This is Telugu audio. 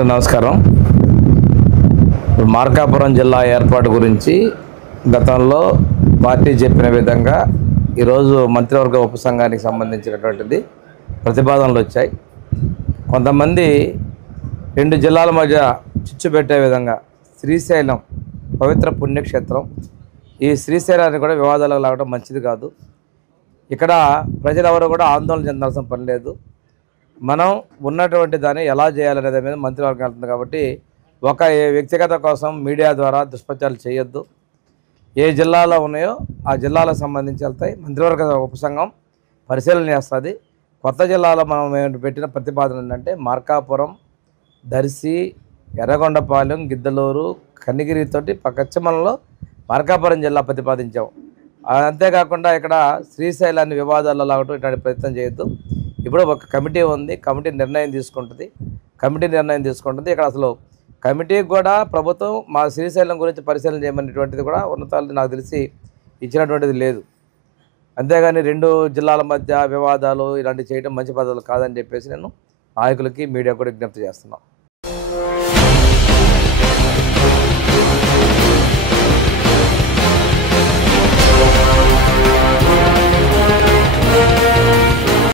అందరికీ నమస్కారం. మార్కాపురం జిల్లా ఏర్పాటు గురించి గతంలో పార్టీ చెప్పిన విధంగా ఈరోజు మంత్రివర్గ ఉపసంఘానికి సంబంధించినటువంటిది ప్రతిపాదనలు వచ్చాయి. కొంతమంది రెండు జిల్లాల మధ్య చిచ్చు పెట్టే విధంగా శ్రీశైలం పవిత్ర పుణ్యక్షేత్రం, ఈ శ్రీశైలాన్ని కూడా వివాదాలకు లాగడం మంచిది కాదు. ఇక్కడ ప్రజలెవరూ కూడా ఆందోళన చెందాల్సిన పని లేదు. మనం ఉన్నటువంటి దాన్ని ఎలా చేయాలనే దాని మీద మంత్రివర్గం వెళ్తుంది కాబట్టి ఒక వ్యక్తిగత కోసం మీడియా ద్వారా దుష్ప్రచారాలు చేయొద్దు. ఏ జిల్లాలో ఉన్నాయో ఆ జిల్లాలకు సంబంధించి వెళ్తాయి. మంత్రివర్గ ఉపసంఘం పరిశీలన చేస్తుంది. కొత్త జిల్లాలో మనం పెట్టిన ప్రతిపాదన ఏంటంటే మార్కాపురం, దర్శి, ఎర్రగొండపాలెం, గిద్దలూరు, కనిగిరితోటి పశ్చిమంలో మార్కాపురం జిల్లా ప్రతిపాదించాం. అంతేకాకుండా ఇక్కడ శ్రీశైలాన్ని వివాదాల్లో లాగటం ఇట్లాంటి ప్రయత్నం చేయొద్దు. ఇప్పుడు ఒక కమిటీ ఉంది, కమిటీ నిర్ణయం తీసుకుంటుంది. ఇక్కడ అసలు కమిటీకి కూడా ప్రభుత్వం మా శ్రీశైలం గురించి పరిశీలన చేయమనేటువంటిది కూడా ఉన్నతాలు నాకు తెలిసి ఇచ్చినటువంటిది లేదు. అంతేగాని రెండు జిల్లాల మధ్య వివాదాలు ఇలాంటివి చేయడం మంచి పద్ధతులు కాదని చెప్పేసి నేను నాయకులకి, మీడియా కూడా విజ్ఞప్తి చేస్తున్నాను.